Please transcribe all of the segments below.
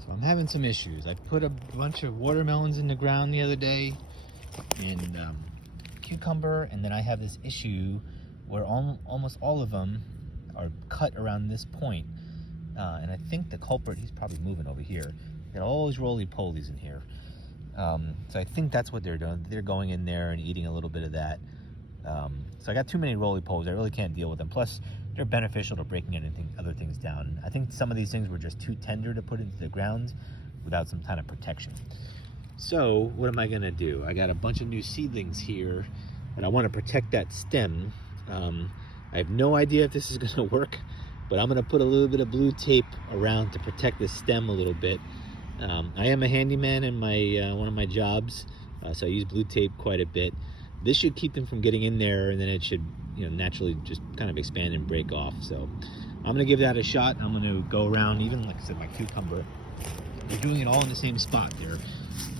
So I'm having some issues. I put a bunch of watermelons in the ground the other day, and cucumber, and then I have this issue where almost all of them are cut around this point. And I think the culprit, he's probably moving over here. Got all those roly-polies in here. So I think that's what they're doing. They're going in there and eating a little bit of that. So I got too many roly-polies. I really can't deal with them. Plus, they're beneficial to breaking other things down. I think some of these things were just too tender to put into the ground without some kind of protection. So what am I gonna do? I got a bunch of new seedlings here, and I want to protect that stem. I have no idea if this is gonna work, but I'm gonna put a little bit of blue tape around to protect the stem a little bit. I am a handyman in my one of my jobs, so I use blue tape quite a bit. This should keep them from getting in there, and then it should, naturally just kind of expand and break off. So I'm gonna give that a shot. I'm gonna go around, even like I said, my cucumber. They're doing it all in the same spot. They're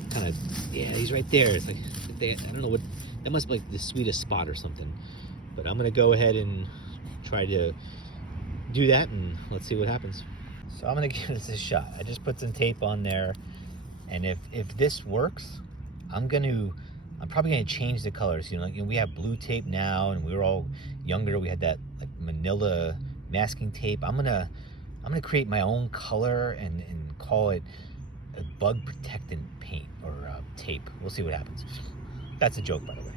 kind of, yeah, he's right there. It's like, I don't know what, that must be like the sweetest spot or something. But I'm gonna go ahead and try to do that, and let's see what happens. So I'm gonna give this a shot. I just put some tape on there, and if this works, I'm probably gonna change the colors. We have blue tape now, and we were all younger. We had that like manila masking tape. I'm gonna create my own color and call it a bug protectant paint or tape. We'll see what happens. That's a joke, by the way.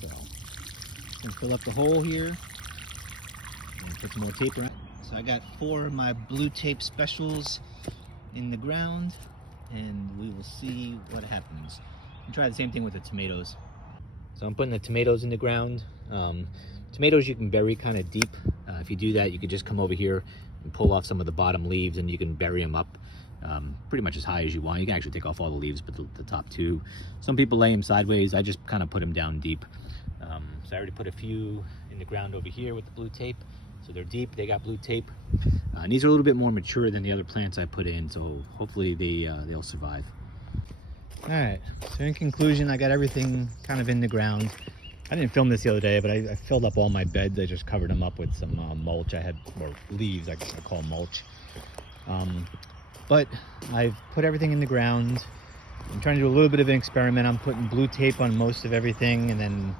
So I'm gonna fill up the hole here and put some more tape around. So I got 4 of my blue tape specials in the ground, and we will see what happens. And try the same thing with the tomatoes. So I'm putting the tomatoes in the ground. Tomatoes you can bury kind of deep. If you do that, you could just come over here and pull off some of the bottom leaves, and you can bury them up pretty much as high as you want. You can actually take off all the leaves, but the top 2. Some people lay them sideways. I just kind of put them down deep. So I already put a few in the ground over here with the blue tape. So they're deep, they got blue tape. And these are a little bit more mature than the other plants I put in, so hopefully they'll survive. All right, so in conclusion, I got everything kind of in the ground. I didn't film this the other day, but I filled up all my beds. I just covered them up with some mulch. I had, or leaves, I call mulch. But I've put everything in the ground. I'm trying to do a little bit of an experiment. I'm putting blue tape on most of everything, and then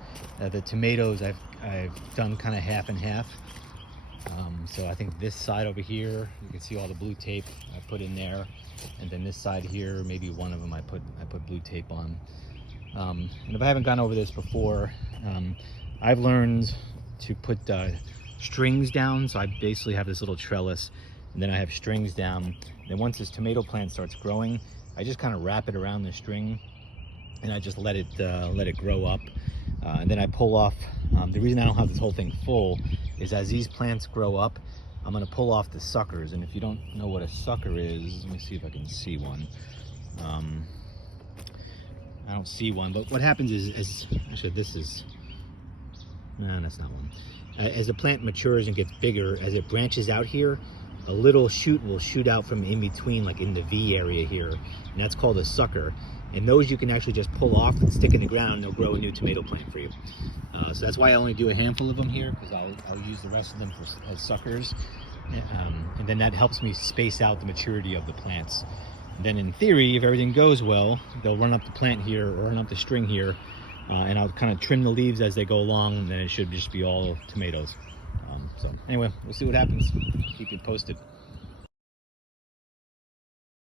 the tomatoes I've done kind of half and half. So I think this side over here, you can see all the blue tape I put in there, and then this side here, maybe one of them I put blue tape on. And if I haven't gone over this before, I've learned to put strings down. So I basically have this little trellis, and then I have strings down. And then once this tomato plant starts growing, I just kind of wrap it around the string, and I just let it grow up. And then I pull off. The reason I don't have this whole thing full is as these plants grow up, I'm gonna pull off the suckers. And if you don't know what a sucker is, let me see if I can see one. I don't see one, but what happens is actually this is, no, that's not one. As the plant matures and gets bigger, as it branches out here, a little shoot will shoot out from in between, like in the V area here, and that's called a sucker. And those you can actually just pull off and stick in the ground, and they'll grow a new tomato plant for you. So that's why I only do a handful of them here, because I'll use the rest of them as suckers. And then that helps me space out the maturity of the plants. And then in theory, if everything goes well, they'll run up the plant here or run up the string here, and I'll kind of trim the leaves as they go along, and then it should just be all tomatoes. So anyway, we'll see what happens. Keep you posted.